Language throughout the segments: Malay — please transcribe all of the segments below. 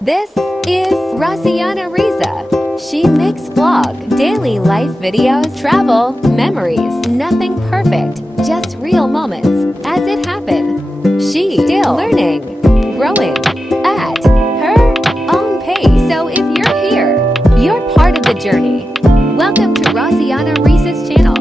This is Rosiana Riza. She makes vlog, daily life videos, travel, memories, nothing perfect, just real moments as it happened. She still learning, growing at her own pace. So if you're here, you're part of the journey. Welcome to Rosiana Riza's channel.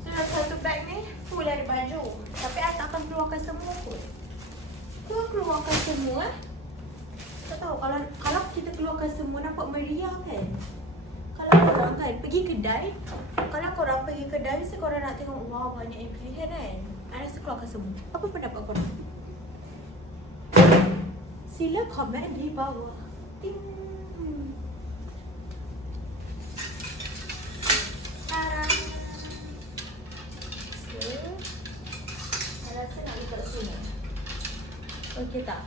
So, satu bag ni full ada baju. Tapi I tak akan keluarkan semua pun. Keluarkan semua. Tak tahu kalau kita keluarkan semua nampak meriah kan. Kalau korang kan pergi kedai, kalau korang pergi kedai mesti korang nak tengok wow banyak yang pilihan kan. I rasa keluarkan semua. Apa pendapat korang? Sila komen di bawah. Ting. Tarang. I rasa nak letak sini. Okey tak?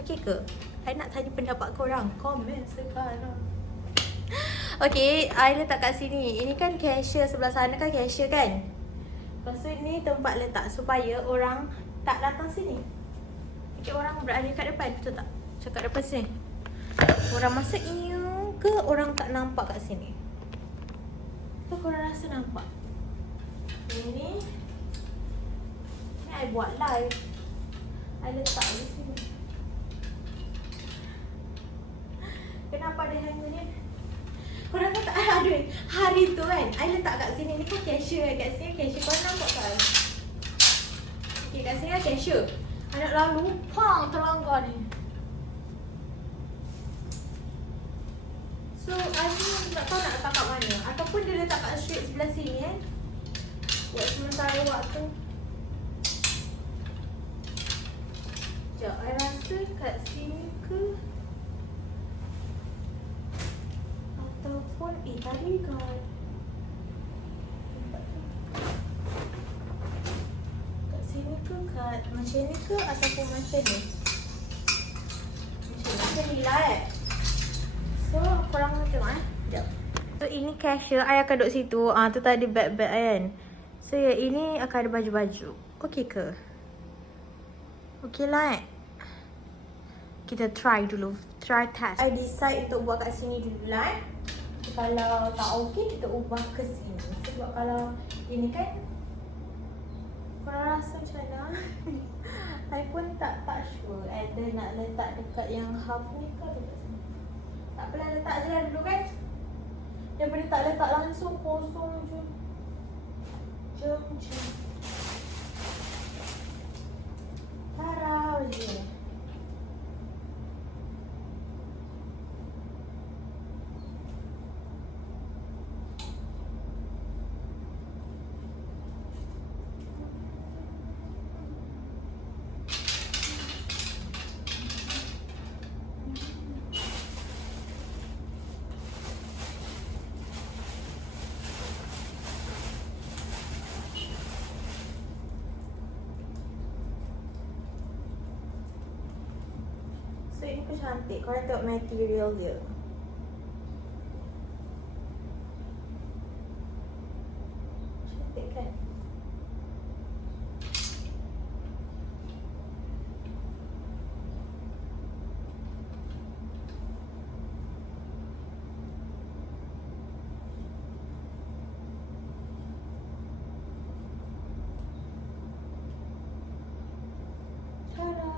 Okey ke? I nak tanya pendapat korang. Komen sekarang. Okey, I letak kat sini. Ini kan cashier, sebelah sana kan cashier kan? Lepas tu ni tempat letak supaya orang tak datang sini. Okey, orang berada kat depan, betul tak? Cakap depan sini. Orang masuk iu ke orang tak nampak kat sini? Tu korang rasa nampak? Ini I buat live. I letak di sini. Kenapa ada hanger ni? Korang tahu tak? Aduh, hari tu kan I letak kat sini. Ni kan cashier kan? Kat sini cashier. Korang nampak tak? Okay, kat sini kan cashier. Anak lalu, pang terlanggar ni. So, I ni tak tahu nak letak kat mana. Ataupun dia letak kat straight sebelah sini kan? Buat sementara waktu. Sekejap, I rasa kat sini ke ataupun tadi kan kat sini ke kat macam ni ke ataupun macam ni. Macam ni lah So, korang tengok Sekejap. So, ini cashier, I akan duduk situ. Tu tadi bag-bag kan. So, yang ini akan ada baju-baju. Okey ke? Okey lah Kita try dulu. Try test. I decide untuk buat kat sini dulu lah Kalau tak okey, kita ubah ke sini. Sebab kalau ini kan korang rasa macam mana? I pun tak sure. Ada nak letak dekat yang half ni ke dekat sini. Tak apalah, letak je lah dulu kan. Daripada tak letak langsung, kosong je. Jom. Tarau je. So ini pun cantik. Korang tengok material dia. Cantik kan? Tada!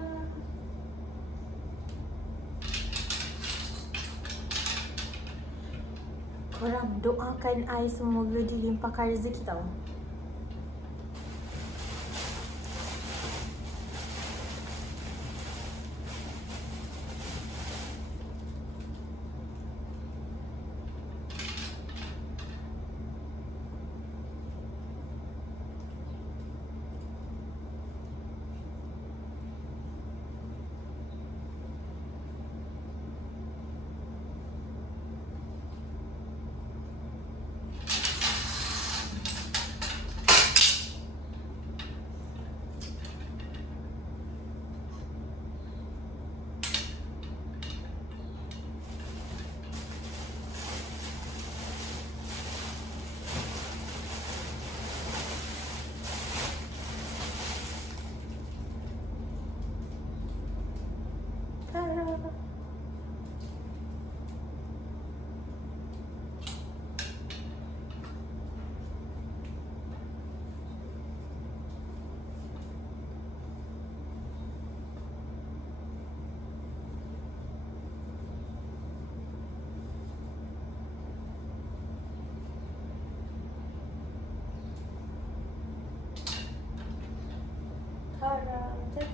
Korang doakan I semoga dilimpahkan rezeki tau.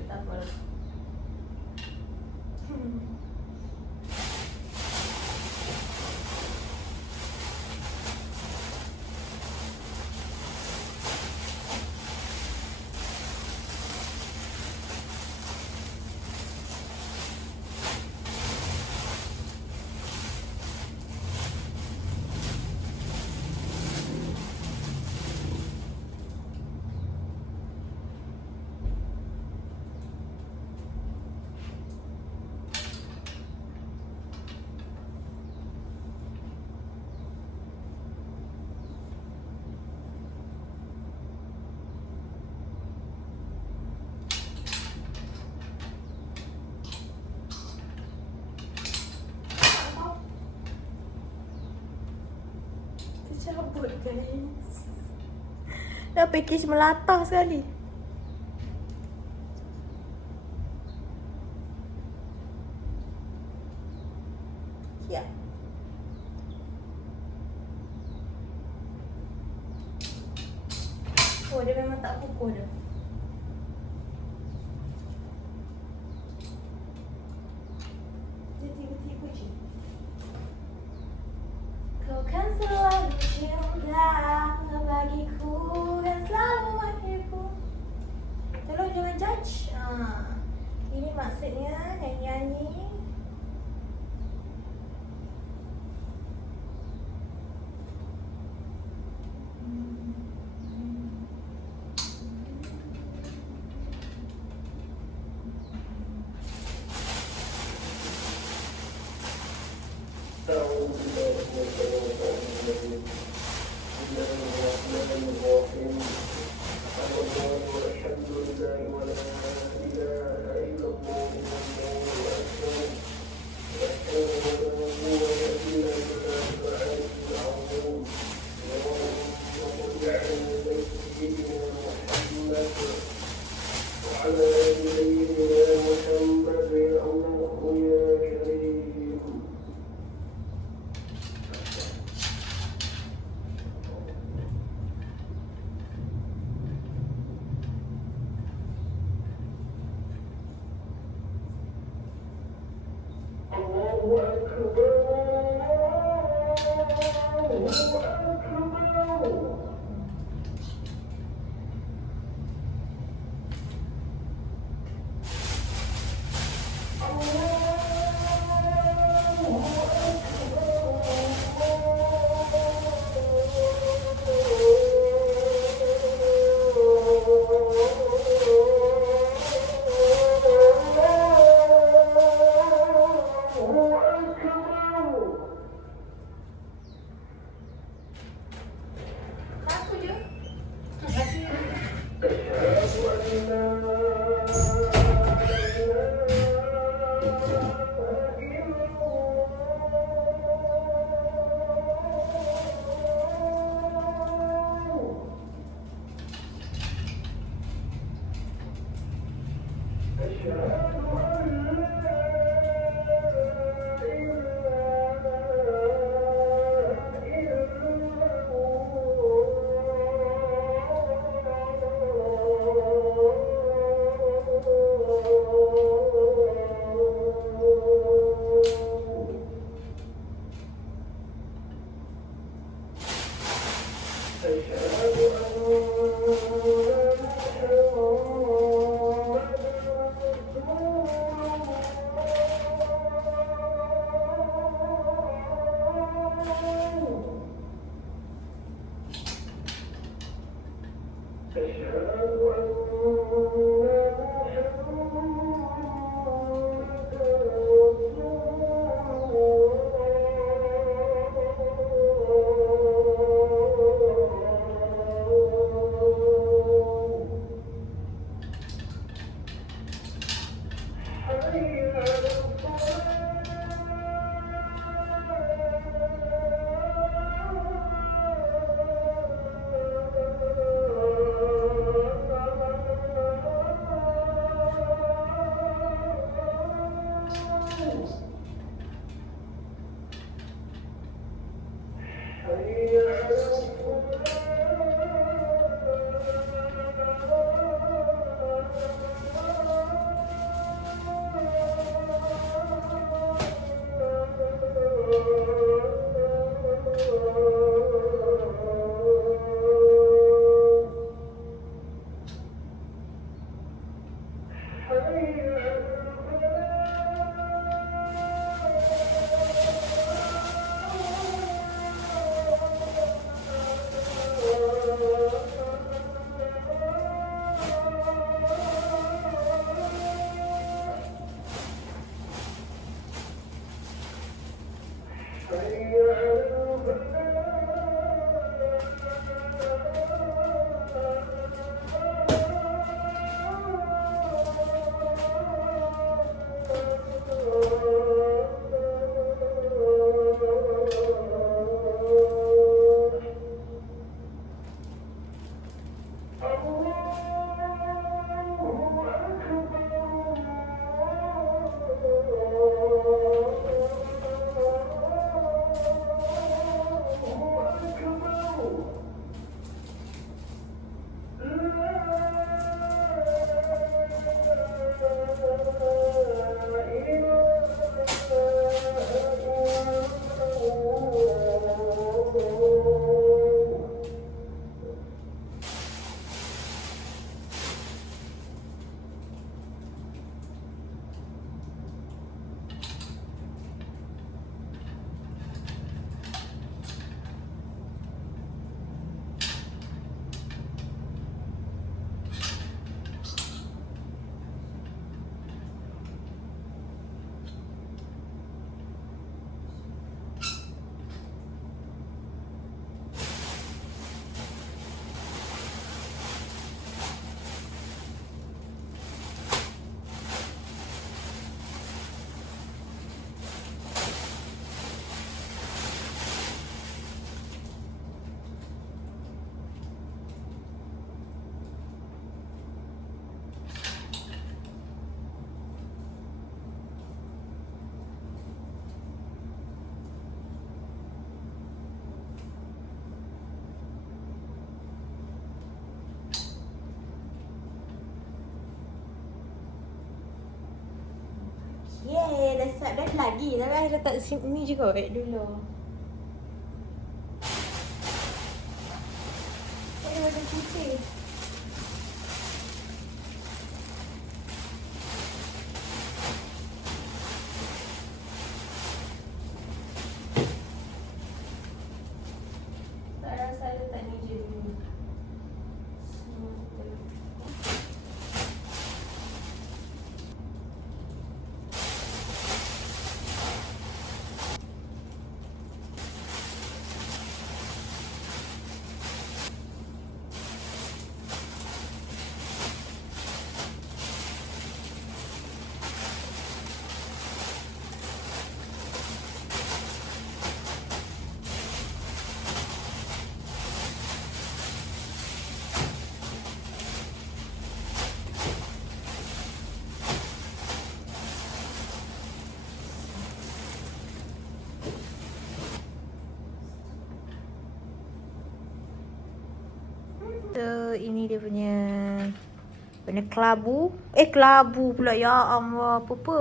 Tak apa lah. Tercabut guys. Dah package melatah sekali. Ya. Oh, dia memang tak pukul dah. Dia tiba-tiba je. Kau kan selalu cinta bagiku dan selalu akhirku. Tolong jangan judge. Ini maksudnya nyanyi-nyanyi. Yeay, dah siap dah lagi. Tapi I letak sini juga dulu. Warna putih. Tak rasa letak ni je dulu. So, ini dia punya kelabu. Kelabu pula. Ya Allah, apa-apa.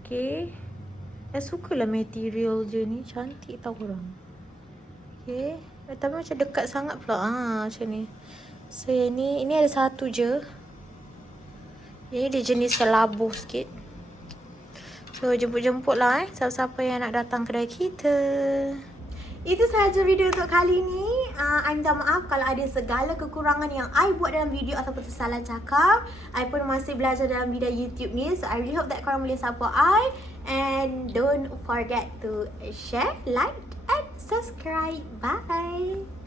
Okay. Saya sukalah material je ni. Cantik tau korang. Okay. Tapi macam dekat sangat pula. Macam ni. So, yang ni ada satu je. Ini dia jenis kelabu sikit. So, jemput-jemput lah siapa-siapa yang nak datang kedai kita. Itu sahaja video untuk kali ni. I minta maaf kalau ada segala kekurangan yang I buat dalam video ataupun tersalah cakap. I pun masih belajar dalam bidang YouTube ni. So I really hope that korang boleh support I. And don't forget to share, like and subscribe. Bye.